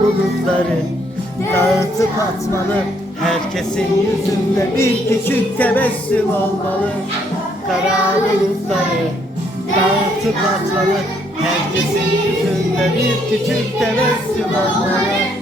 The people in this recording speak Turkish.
bulutları Dağıtıp atmalı. Herkesin yüzünde bir küçük tebessüm olmalı. Kara bulutları dağıtıp atmalı. Herkesin yüzünde bir küçük tebessüm olmalı.